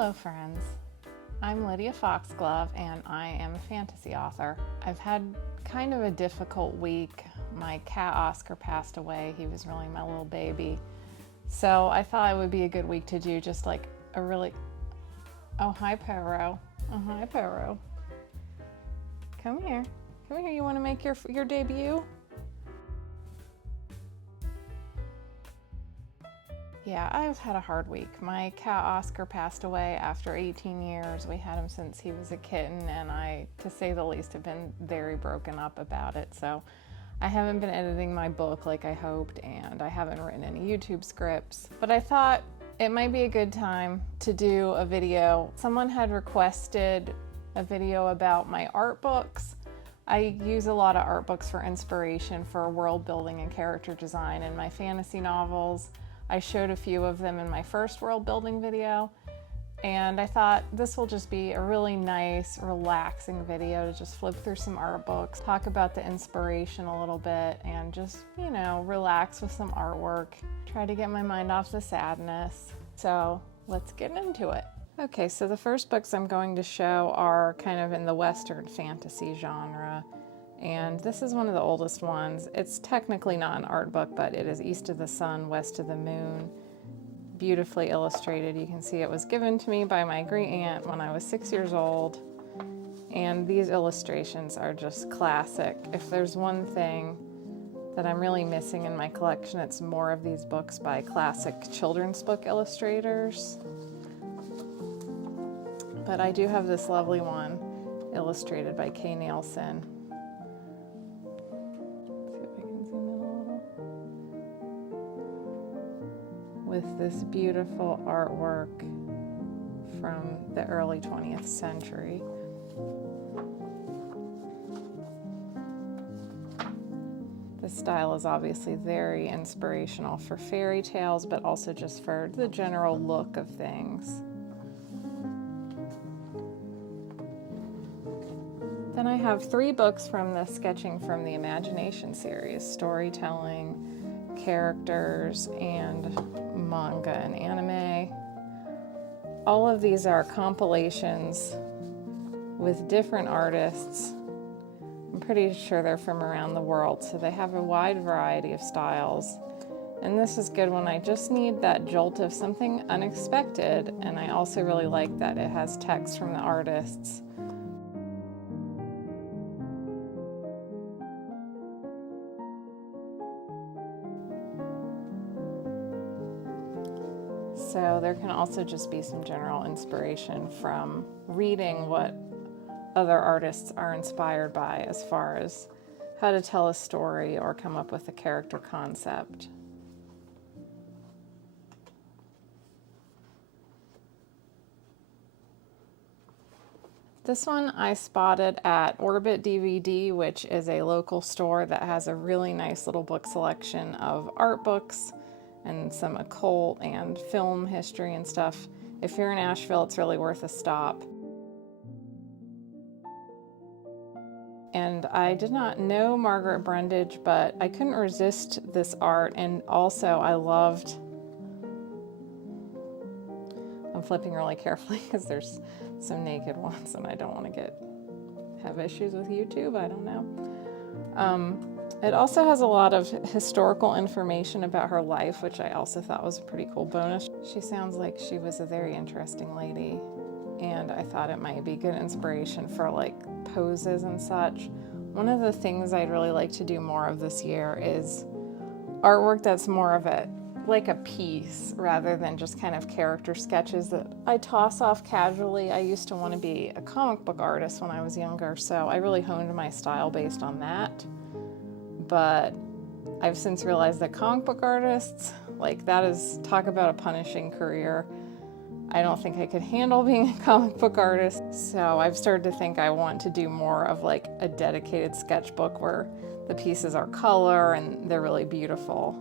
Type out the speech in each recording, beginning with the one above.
Hello friends, I'm Lydia Foxglove and I am a fantasy author. I've had kind of a difficult week. My cat Oscar passed away. He was really my little baby. So I thought it would be a good week to do just like a really... Oh, hi Paro. Oh, hi Paro. Come here. Come here, you want to make your debut? Yeah, I've had a hard week. My cat Oscar passed away after 18 years. We had him since he was a kitten, and I, to say the least, have been very broken up about it. So I haven't been editing my book like I hoped, and I haven't written any YouTube scripts. But I thought it might be a good time to do a video. Someone had requested a video about my art books. I use a lot of art books for inspiration for world building and character design in my fantasy novels. I showed a few of them in my first world building video, and I thought this will just be a really nice, relaxing video to just flip through some art books, talk about the inspiration a little bit, and just, you know, relax with some artwork, try to get my mind off the sadness. So let's get into it. Okay, so the first books I'm going to show are kind of in the Western fantasy genre. And this is one of the oldest ones. It's technically not an art book, but it is East of the Sun, West of the Moon. Beautifully illustrated. You can see it was given to me by my great aunt when I was 6 years old. And these illustrations are just classic. If there's one thing that I'm really missing in my collection, it's more of these books by classic children's book illustrators. But I do have this lovely one illustrated by Kay Nelson. With this beautiful artwork from the early 20th century. This style is obviously very inspirational for fairy tales, but also just for the general look of things. Then I have 3 books from the Sketching from the Imagination series: storytelling, characters, and manga and anime. All of these are compilations with different artists. I'm pretty sure they're from around the world, so they have a wide variety of styles. And this is good when I just need that jolt of something unexpected, and I also really like that it has text from the artists. So there can also just be some general inspiration from reading what other artists are inspired by as far as how to tell a story or come up with a character concept. This one I spotted at Orbit DVD, which is a local store that has a really nice little book selection of art books and some occult and film history and stuff. If you're in Asheville, it's really worth a stop. And I did not know Margaret Brundage, but I couldn't resist this art, and also I loved... I'm flipping really carefully because there's some naked ones and I don't want to have issues with YouTube, I don't know. It also has a lot of historical information about her life, which I also thought was a pretty cool bonus. She sounds like she was a very interesting lady, and I thought it might be good inspiration for like poses and such. One of the things I'd really like to do more of this year is artwork that's more of like a piece rather than just kind of character sketches that I toss off casually. I used to want to be a comic book artist when I was younger, so I really honed my style based on that. But I've since realized that comic book artists, like, that is, talk about a punishing career. I don't think I could handle being a comic book artist. So I've started to think I want to do more of like a dedicated sketchbook where the pieces are color and they're really beautiful.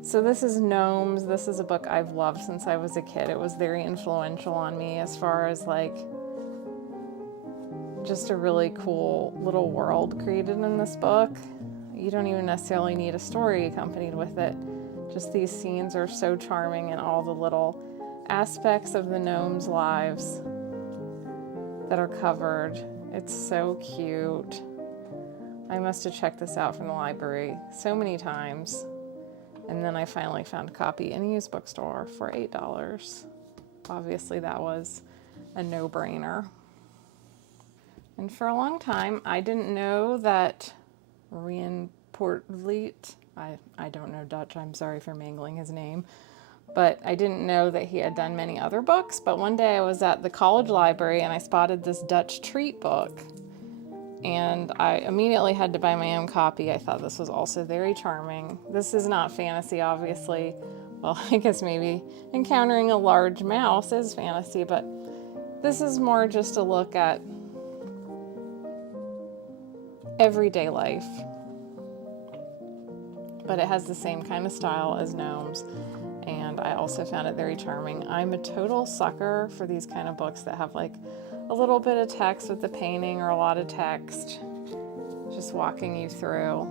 So this is Gnomes. This is a book I've loved since I was a kid. It was very influential on me as far as like just a really cool little world created in this book. You don't even necessarily need a story accompanied with it. Just these scenes are so charming, and all the little aspects of the gnomes' lives that are covered. It's so cute. I must have checked this out from the library so many times. And then I finally found a copy in a used bookstore for $8. Obviously that was a no-brainer. And for a long time, I didn't know that Rien Portvliet, I don't know Dutch, I'm sorry for mangling his name, but I didn't know that he had done many other books. But one day I was at the college library and I spotted this Dutch treat book. And I immediately had to buy my own copy. I thought this was also very charming. This is not fantasy, obviously. Well, I guess maybe encountering a large mouse is fantasy, but this is more just a look at everyday life. But it has the same kind of style as gnomes, and I also found it very charming. I'm a total sucker for these kind of books that have like a little bit of text with the painting or a lot of text, just walking you through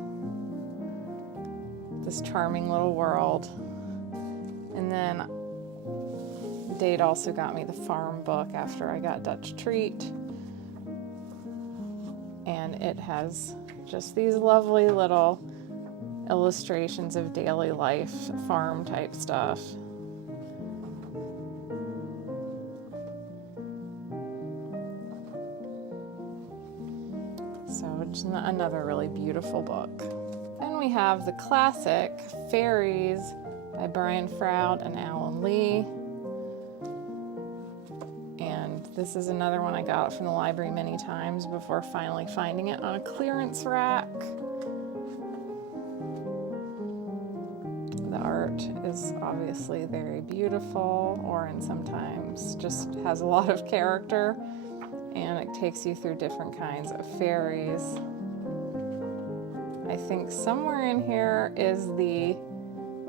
this charming little world. And then Dade also got me the farm book after I got Dutch Treat. And it has just these lovely little illustrations of daily life, farm type stuff. So it's another really beautiful book. Then we have the classic Fairies by Brian Froud and Alan Lee. And this is another one I got from the library many times before finally finding it on a clearance rack. The art is obviously very beautiful, and sometimes just has a lot of character, and it takes you through different kinds of fairies. I think somewhere in here is the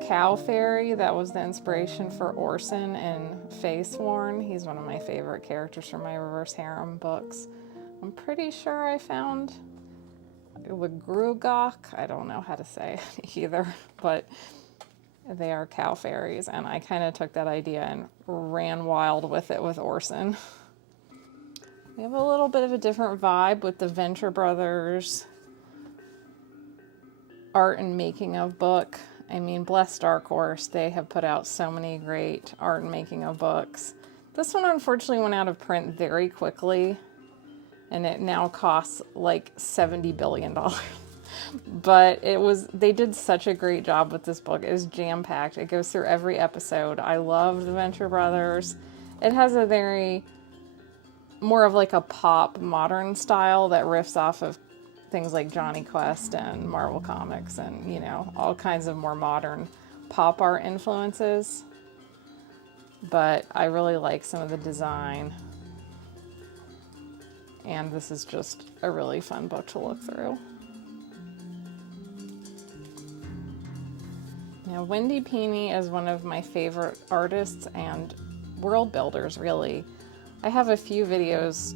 cow fairy that was the inspiration for Orson in Faceworn. He's one of my favorite characters from my Reverse Harem books. I'm pretty sure I found the Grugok. I don't know how to say it either, but they are cow fairies, and I kind of took that idea and ran wild with it with Orson. We have a little bit of a different vibe with the Venture Brothers art and making of book. I mean, bless Dark Horse, they have put out so many great art and making of books. This one unfortunately went out of print very quickly, and it now costs like $70 billion. But they did such a great job with this book. It was jam-packed. It goes through every episode. I love the Venture Brothers. It has a very, more of like a pop modern style that riffs off of things like Johnny Quest and Marvel Comics and, you know, all kinds of more modern pop art influences. But I really like some of the design. And this is just a really fun book to look through. Now, Wendy Pini is one of my favorite artists and world builders, really. I have a few videos,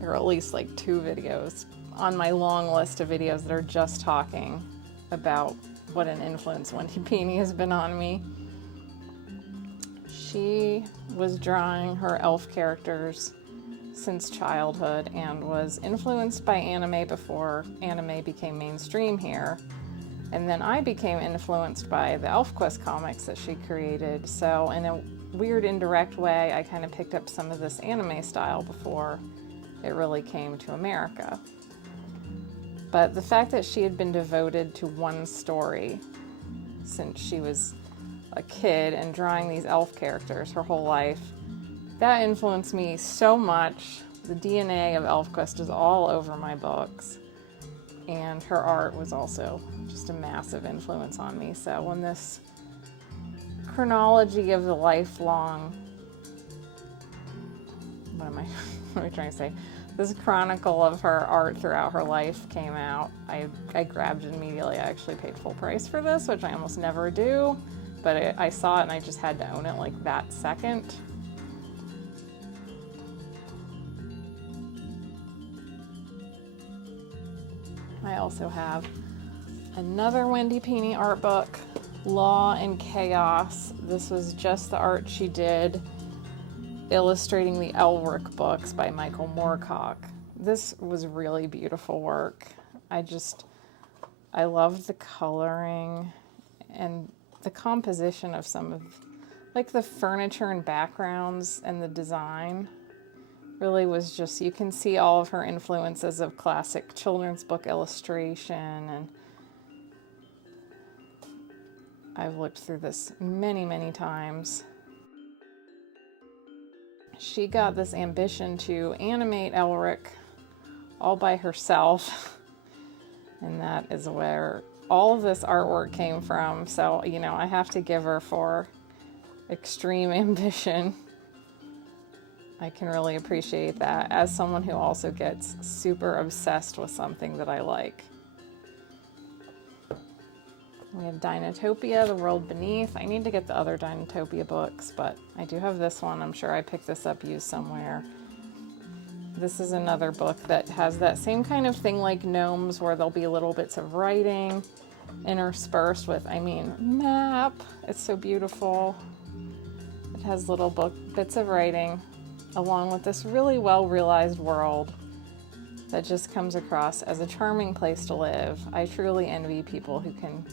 or at least like 2 videos, on my long list of videos that are just talking about what an influence Wendy Pini has been on me. She was drawing her elf characters since childhood and was influenced by anime before anime became mainstream here. And then I became influenced by the ElfQuest comics that she created. So in a weird indirect way, I kind of picked up some of this anime style before it really came to America. But the fact that she had been devoted to one story since she was a kid and drawing these elf characters her whole life, that influenced me so much. The DNA of ElfQuest is all over my books. And her art was also just a massive influence on me. So when this chronology of the lifelong, what am I trying to say? This chronicle of her art throughout her life came out, I grabbed it immediately. I actually paid full price for this, which I almost never do. But I saw it and I just had to own it like that second. I also have another Wendy Pini art book, Law and Chaos. This was just the art she did illustrating the Elric books by Michael Moorcock. This was really beautiful work. I loved the coloring and the composition of some of, like, the furniture and backgrounds, and the design really was just, you can see all of her influences of classic children's book illustration. And I've looked through this many, many times. She got this ambition to animate Elric all by herself. And that is where all of this artwork came from. So, you know, I have to give her for extreme ambition. I can really appreciate that as someone who also gets super obsessed with something that I like. We have Dinotopia, The World Beneath. I need to get the other Dinotopia books, but I do have this one. I'm sure I picked this up used somewhere. This is another book that has that same kind of thing like Gnomes, where there'll be little bits of writing interspersed with, map. It's so beautiful. It has little bits of writing along with this really well-realized world that just comes across as a charming place to live. I truly envy people who can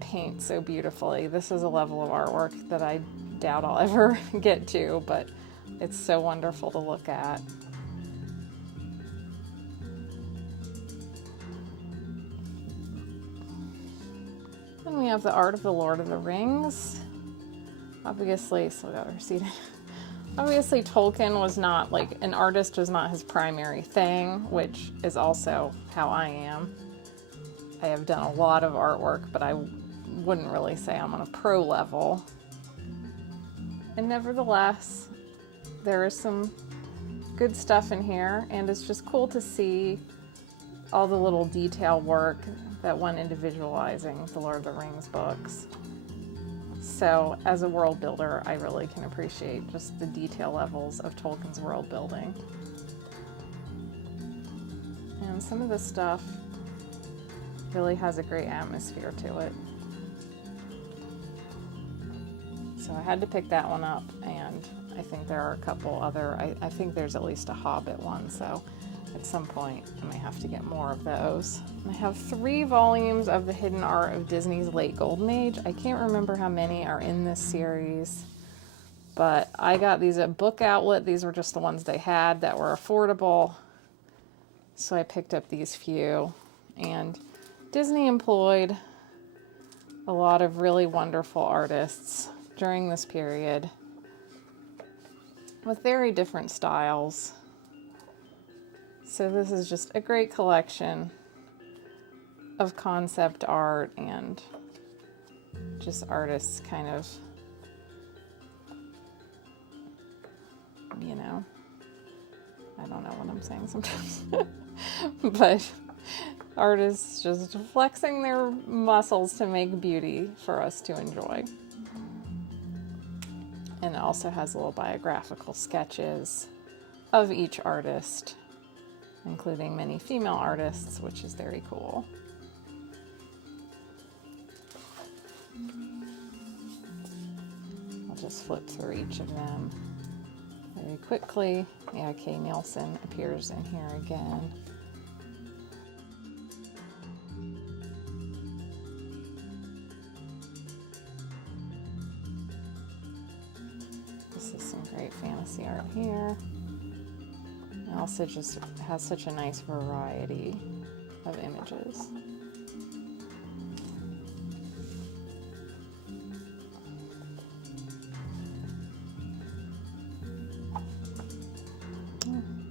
paint so beautifully. This is a level of artwork that I doubt I'll ever get to, but it's so wonderful to look at. Then we have the art of the Lord of the Rings. Obviously, still got her seated. Obviously, Tolkien was not, like, an artist was not his primary thing, which is also how I am. I have done a lot of artwork, but I wouldn't really say I'm on a pro level. And nevertheless, there is some good stuff in here, and it's just cool to see all the little detail work that went into visualizing the Lord of the Rings books. So as a world builder, I really can appreciate just the detail levels of Tolkien's world building. And some of this stuff really has a great atmosphere to it. So I had to pick that one up, and I think there are a couple other, I think there's at least a Hobbit one, so at some point I may have to get more of those. I have 3 volumes of The Hidden Art of Disney's Late Golden Age. I can't remember how many are in this series, but I got these at Book Outlet. These were just the ones they had that were affordable, so I picked up these few. And Disney employed a lot of really wonderful artists during this period with very different styles. So this is just a great collection of concept art and just artists kind of, you know, I don't know what I'm saying sometimes, but artists just flexing their muscles to make beauty for us to enjoy. And it also has little biographical sketches of each artist, including many female artists, which is very cool. I'll just flip through each of them very quickly. Yeah, Kay Nielsen appears in here again. This is some great fantasy art here. It also just has such a nice variety of images.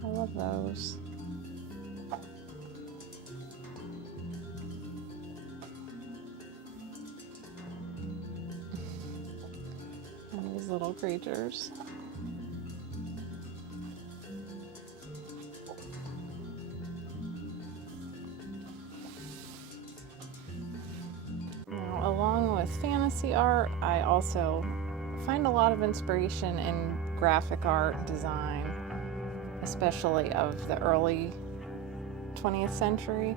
I love those. And these little creatures. Along with fantasy art, I also find a lot of inspiration in graphic art design, especially of the early 20th century.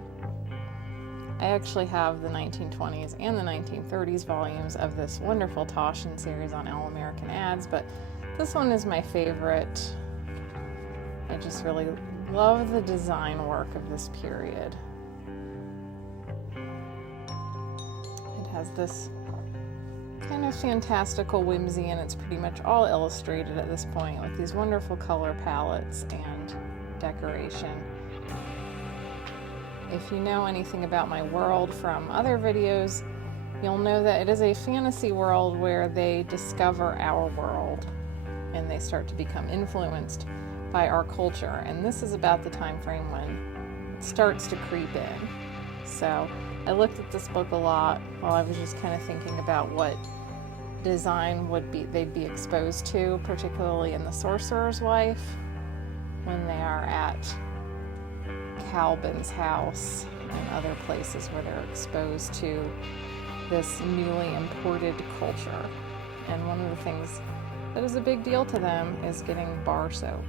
I actually have the 1920s and the 1930s volumes of this wonderful Taschen series on All American Ads, but this one is my favorite. I just really love the design work of this period. It has this kind of fantastical whimsy, and it's pretty much all illustrated at this point with these wonderful color palettes and decoration. If you know anything about my world from other videos, you'll know that it is a fantasy world where they discover our world and they start to become influenced by our culture. And this is about the time frame when it starts to creep in. So I looked at this book a lot while I was just kind of thinking about what design they'd be exposed to, particularly in The Sorcerer's Wife, when they are at Calbin's house and other places where they're exposed to this newly imported culture. And one of the things that is a big deal to them is getting bar soap.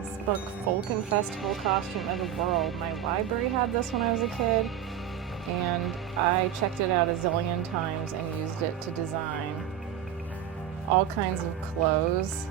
This book, Folken Festival Costume of the World. My library had this when I was a kid, and I checked it out a zillion times and used it to design all kinds of clothes.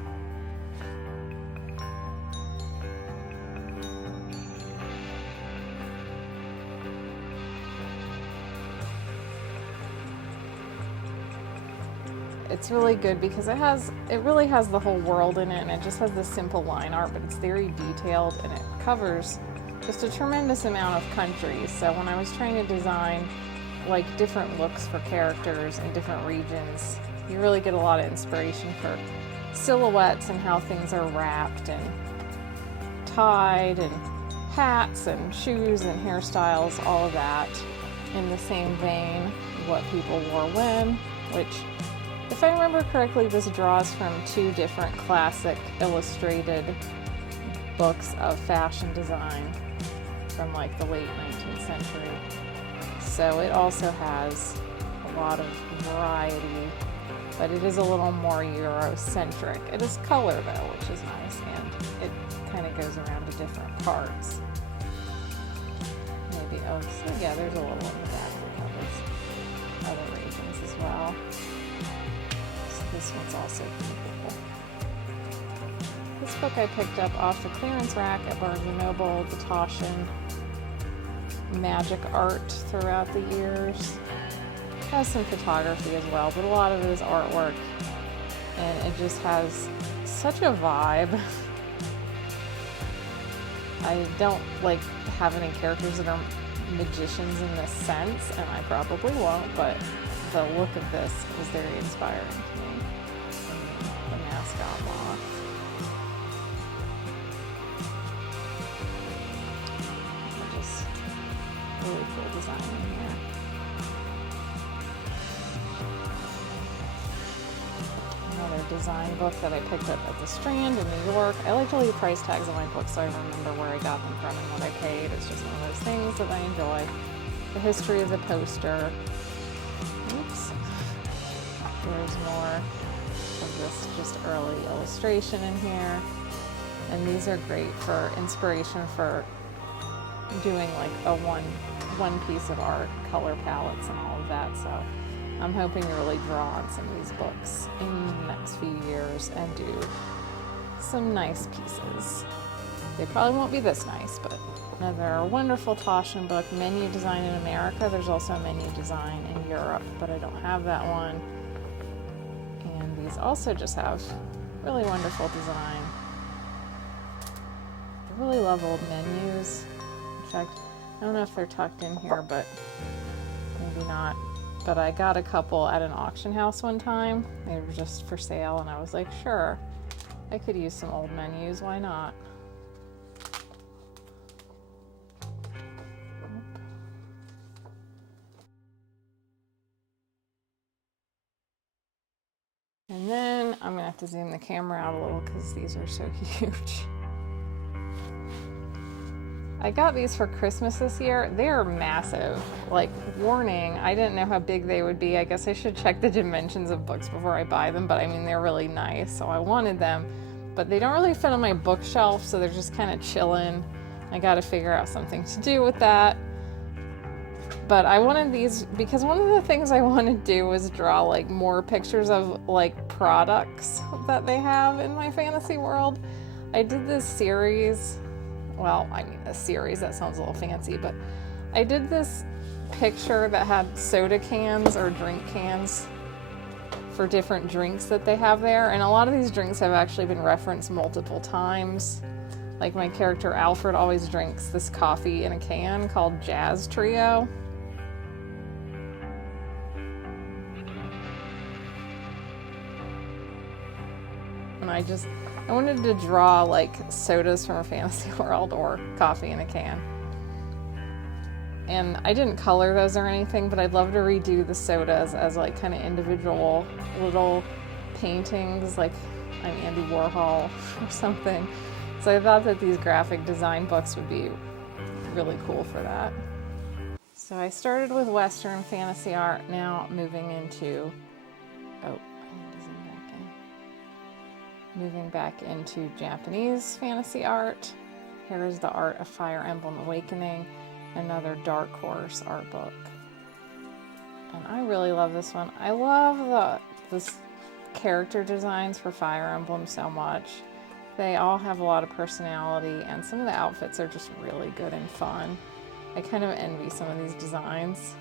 It's really good because it really has the whole world in it, and it just has this simple line art, but it's very detailed and it covers just a tremendous amount of countries. So when I was trying to design like different looks for characters in different regions, you really get a lot of inspiration for silhouettes and how things are wrapped and tied, and hats and shoes and hairstyles, all of that in the same vein, what people wore when, which, if I remember correctly, this draws from two different classic illustrated books of fashion design from like the late 19th century. So it also has a lot of variety, but it is a little more Eurocentric. It is color though, which is nice, and it kind of goes around to different parts. Maybe, oh, so yeah, there's a little in the back that covers other regions as well. This one's also pretty cool. This book I picked up off the clearance rack at Barnes & Noble, the Taschen magic art throughout the years. It has some photography as well, but a lot of it is artwork, and it just has such a vibe. I don't like have any characters that are magicians in this sense, and I probably won't, but the look of this was very inspiring to me. The mascot moth. Just really cool design in here. Another design book that I picked up at the Strand in New York. I like to leave price tags on my books so I remember where I got them from and what I paid. It's just one of those things that I enjoy. The History of the Poster. Oops. There's more of this just early illustration in here. And these are great for inspiration for doing like a one piece of art, color palettes and all of that. So I'm hoping to really draw on some of these books in the next few years and do some nice pieces. They probably won't be this nice, but another wonderful Taschen book, Menu Design in America. There's also a menu design in Europe, but I don't have that one. And these also just have really wonderful design. I really love old menus. In fact, I don't know if they're tucked in here, but maybe not. But I got a couple at an auction house one time. They were just for sale, and I was like, sure, I could use some old menus, why not? And then I'm gonna have to zoom the camera out a little because these are so huge. I got these for Christmas this year. They're massive. Like, warning, I didn't know how big they would be. I guess I should check the dimensions of books before I buy them, but I mean, they're really nice, so I wanted them. But they don't really fit on my bookshelf, so they're just kind of chilling I got to figure out something to do with that. But I wanted these because one of the things I wanted to do was draw like more pictures of like products that they have in my fantasy world. I did this series, well, I mean a series, that sounds a little fancy, but I did this picture that had soda cans or drink cans for different drinks that they have there, and a lot of these drinks have actually been referenced multiple times. Like my character Alfred always drinks this coffee in a can called Jazz Trio. And I wanted to draw like sodas from a fantasy world or coffee in a can. And I didn't color those or anything, but I'd love to redo the sodas as like kind of individual little paintings, like I'm Andy Warhol or something. So I thought that these graphic design books would be really cool for that. So I started with Western fantasy art, now moving into, moving back into Japanese fantasy art. Here is the art of Fire Emblem Awakening, another Dark Horse art book. And I really love this one. I love the character designs for Fire Emblem so much. They all have a lot of personality, and some of the outfits are just really good and fun. I kind of envy some of these designs.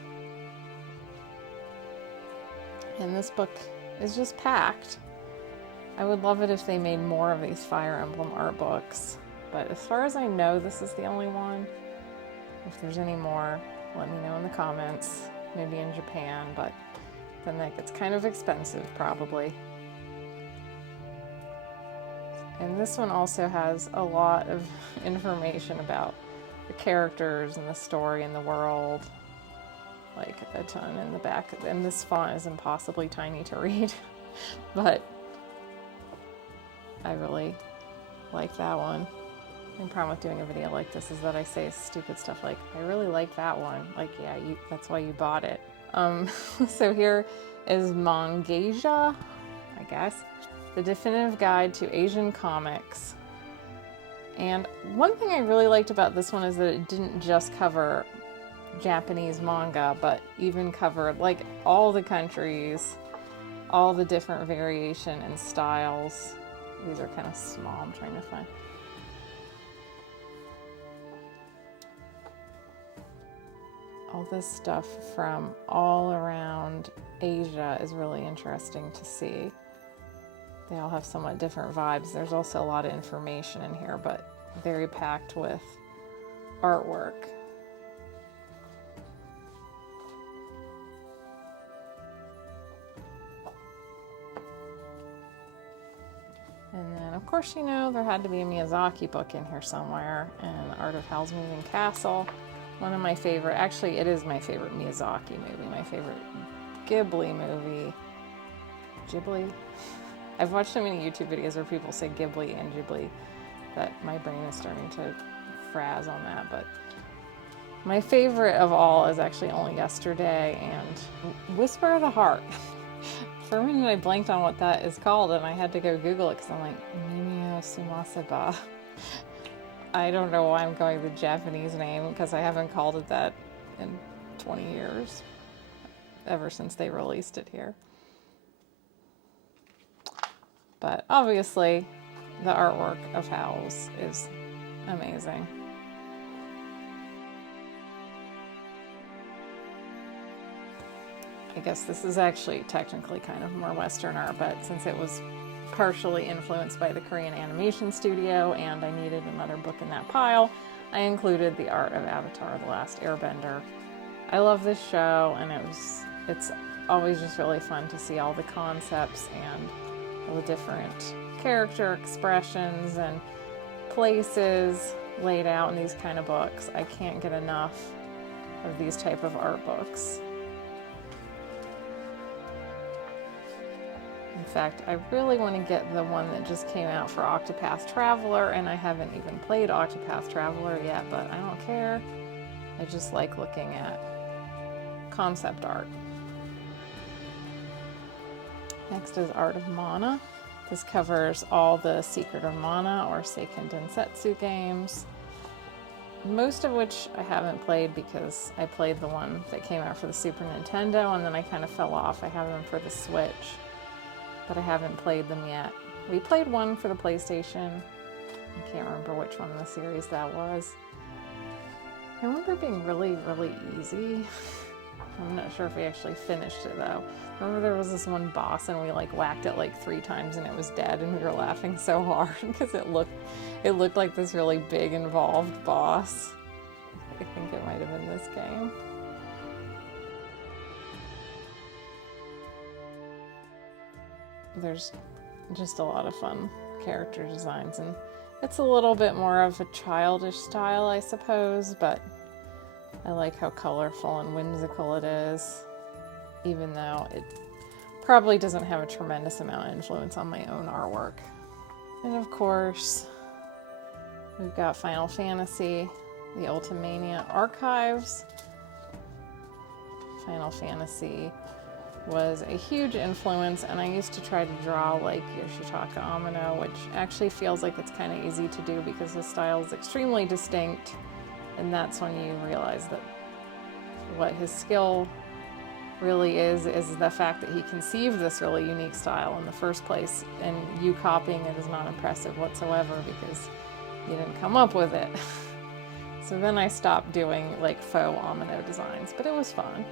And this book is just packed. I would love it if they made more of these Fire Emblem art books, but as far as I know, this is the only one. If there's any more, let me know in the comments, maybe in Japan, but then that gets kind of expensive probably. And this one also has a lot of information about the characters and the story and the world, like a ton in the back, and this font is impossibly tiny to read, but I really like that one. The problem with doing a video like this is that I say stupid stuff like, I really like that one. Like, yeah, that's why you bought it. So here is Mangasia, I guess. The Definitive Guide to Asian Comics. And one thing I really liked about this one is that it didn't just cover Japanese manga, but even covered like all the countries, all the different variation and styles. These are kind of small, I'm trying to find. All this stuff from all around Asia is really interesting to see. They all have somewhat different vibes. There's also a lot of information in here, but very packed with artwork. And then, of course, you know, there had to be a Miyazaki book in here somewhere, and Art of Howl's Moving Castle. One of my favorite, actually, it is my favorite Miyazaki movie, my favorite Ghibli movie. Ghibli? I've watched so many YouTube videos where people say Ghibli and Ghibli that my brain is starting to frazz on that, but my favorite of all is actually Only Yesterday and Whisper of the Heart. For a minute I blanked on what that is called, and I had to go Google it because I'm like, Mimio Sumaseba. I don't know why I'm going with the Japanese name because I haven't called it that in 20 years, ever since they released it here. But obviously, the artwork of Howl's is amazing. I guess this is actually technically kind of more Western art, but since it was partially influenced by the Korean animation studio and I needed another book in that pile, I included the art of Avatar: The Last Airbender. I love this show, and it's always just really fun to see all the concepts and all the different character expressions and places laid out in these kind of books. I can't get enough of these type of art books. In fact, I really want to get the one that just came out for Octopath Traveler, and I haven't even played Octopath Traveler yet, but I don't care. I just like looking at concept art. Next is Art of Mana. This covers all the Secret of Mana or Seiken Densetsu games. most of which I haven't played because I played the one that came out for the Super Nintendo and then I kind of fell off. I have them for the Switch, but I haven't played them yet. We played one for the PlayStation. I can't remember which one in the series that was. I remember it being really, really easy. I'm not sure if we actually finished it though. I remember there was this one boss and we like whacked it like 3 times and it was dead and we were laughing so hard because it looked like this really big involved boss. I think it might have been this game. There's just a lot of fun character designs and it's a little bit more of a childish style, I suppose, but I like how colorful and whimsical it is, even though it probably doesn't have a tremendous amount of influence on my own artwork. And of course, we've got Final Fantasy, the Ultimania Archives. Final Fantasy was a huge influence, and I used to try to draw like Yoshitaka Amano, which actually feels like it's kind of easy to do because his style is extremely distinct, and that's when you realize that what his skill really is the fact that he conceived this really unique style in the first place, and you copying it is not impressive whatsoever because you didn't come up with it. So then I stopped doing like faux Amano designs, but it was fun.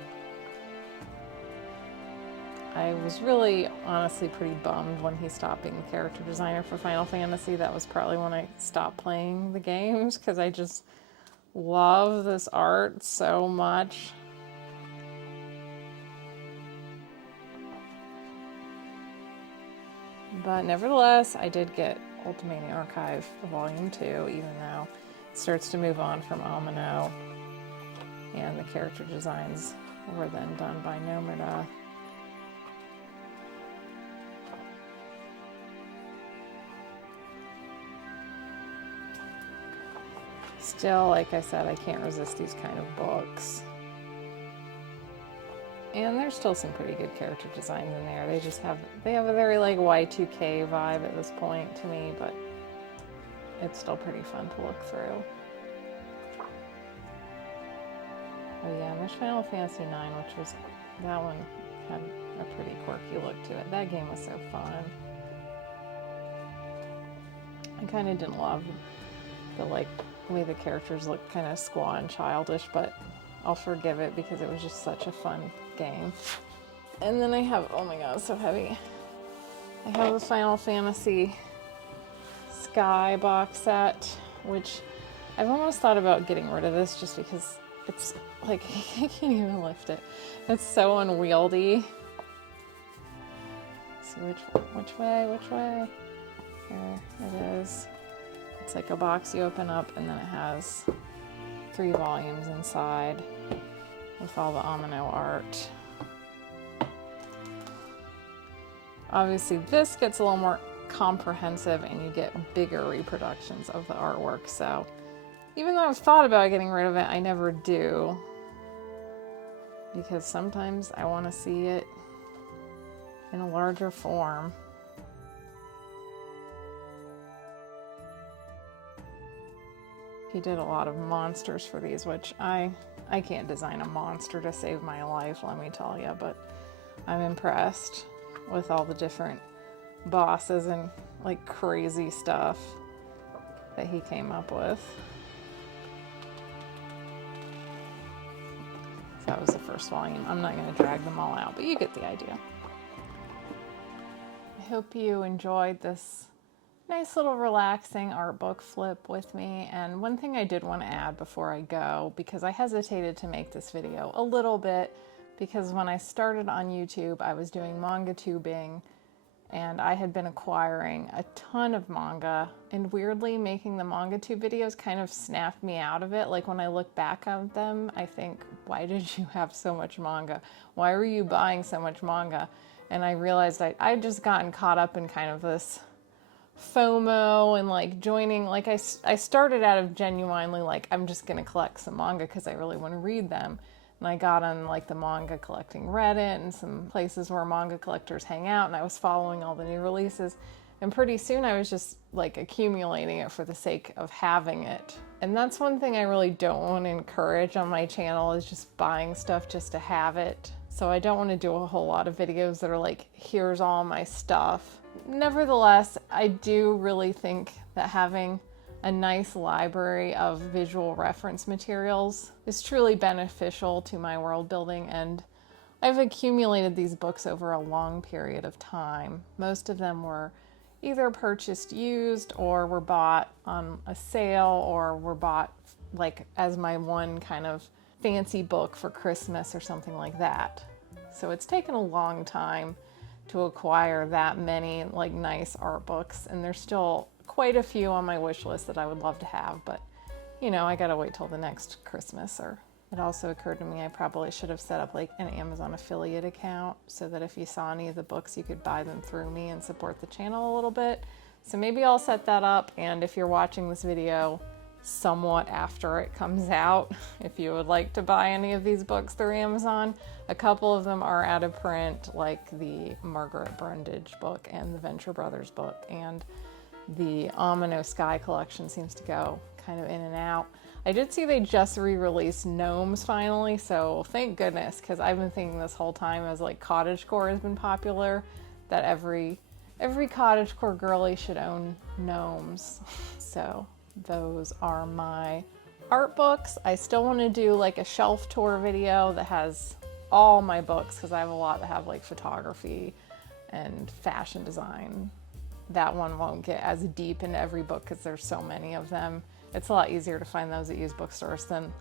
I was really honestly pretty bummed when he stopped being the character designer for Final Fantasy. That was probably when I stopped playing the games because I just love this art so much. But nevertheless, I did get Ultimania Archive Volume 2, even though it starts to move on from Amano, and the character designs were then done by Nomura. Still, like I said, I can't resist these kind of books. And there's still some pretty good character designs in there. They have a very like Y2K vibe at this point to me, but it's still pretty fun to look through. Oh yeah, and there's Final Fantasy IX, that one had a pretty quirky look to it. That game was so fun. I kind of didn't love the way the characters looked kind of squaw and childish, but I'll forgive it because it was just such a fun game. And then I have, oh my god, it's so heavy. I have the Final Fantasy Sky box set, which I've almost thought about getting rid of this just because it's like, I can't even lift it. It's so unwieldy. Let's see which way? There it is. It's like a box you open up and then it has 3 volumes inside with all the Amano art. Obviously this gets a little more comprehensive and you get bigger reproductions of the artwork, so even though I've thought about getting rid of it, I never do, because sometimes I want to see it in a larger form. He did a lot of monsters for these, which I can't design a monster to save my life, let me tell you, but I'm impressed with all the different bosses and like crazy stuff that he came up with. So that was the first volume. I'm not going to drag them all out, but you get the idea. I hope you enjoyed this nice little relaxing art book flip with me. And one thing I did want to add before I go, because I hesitated to make this video a little bit, because when I started on YouTube, I was doing manga tubing and I had been acquiring a ton of manga, and weirdly making the manga tube videos kind of snapped me out of it. Like when I look back at them, I think, why did you have so much manga? Why were you buying so much manga? And I realized I'd just gotten caught up in kind of this FOMO and like joining, like I started out of genuinely like, I'm just gonna collect some manga because I really want to read them. And I got on like the manga collecting Reddit and some places where manga collectors hang out, and I was following all the new releases, and pretty soon I was just like accumulating it for the sake of having it. And that's one thing I really don't want to encourage on my channel, is just buying stuff just to have it. So I don't want to do a whole lot of videos that are like, here's all my stuff. Nevertheless, I do really think that having a nice library of visual reference materials is truly beneficial to my world building, and I've accumulated these books over a long period of time. Most of them were either purchased used or were bought on a sale or were bought like as my one kind of fancy book for Christmas or something like that. So it's taken a long time to acquire that many like nice art books, and there's still quite a few on my wish list that I would love to have, but you know, I gotta wait till the next Christmas. Or it also occurred to me I probably should have set up like an Amazon affiliate account so that if you saw any of the books, you could buy them through me and support the channel a little bit. So maybe I'll set that up, and if you're watching this video somewhat after it comes out, if you would like to buy any of these books through Amazon, a couple of them are out of print, like the Margaret Brundage book and the Venture Brothers book, and the Amino Sky collection seems to go kind of in and out. I did see they just re-released Gnomes finally, so thank goodness, because I've been thinking this whole time, as like cottagecore has been popular, that every cottagecore girly should own gnomes. So those are my art books. I still want to do like a shelf tour video that has all my books, because I have a lot that have like photography and fashion design. That one won't get as deep into every book because there's so many of them. It's a lot easier to find those at used bookstores than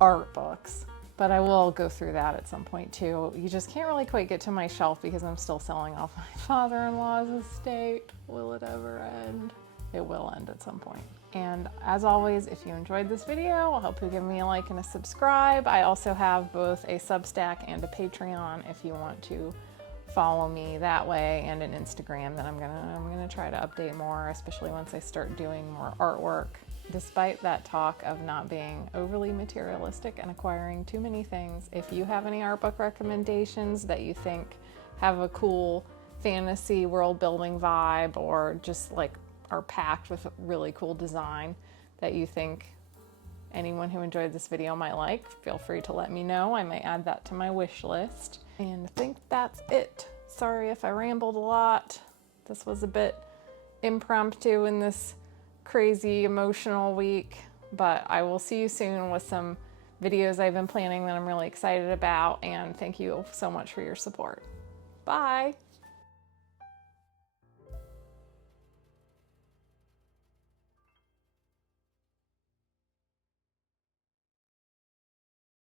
art books. But I will go through that at some point too. You just can't really quite get to my shelf because I'm still selling off my father-in-law's estate. Will it ever end? It will end at some point. And as always, if you enjoyed this video, I hope you'll give me a like and a subscribe. I also have both a Substack and a Patreon if you want to follow me that way, and an Instagram that I'm gonna try to update more, especially once I start doing more artwork. Despite that talk of not being overly materialistic and acquiring too many things, if you have any art book recommendations that you think have a cool fantasy world building vibe, or just like are packed with really cool design that you think anyone who enjoyed this video might like, feel free to let me know. I may add that to my wish list. And I think that's it. Sorry if I rambled a lot. This was a bit impromptu in this crazy emotional week, but I will see you soon with some videos I've been planning that I'm really excited about, and thank you so much for your support. Bye!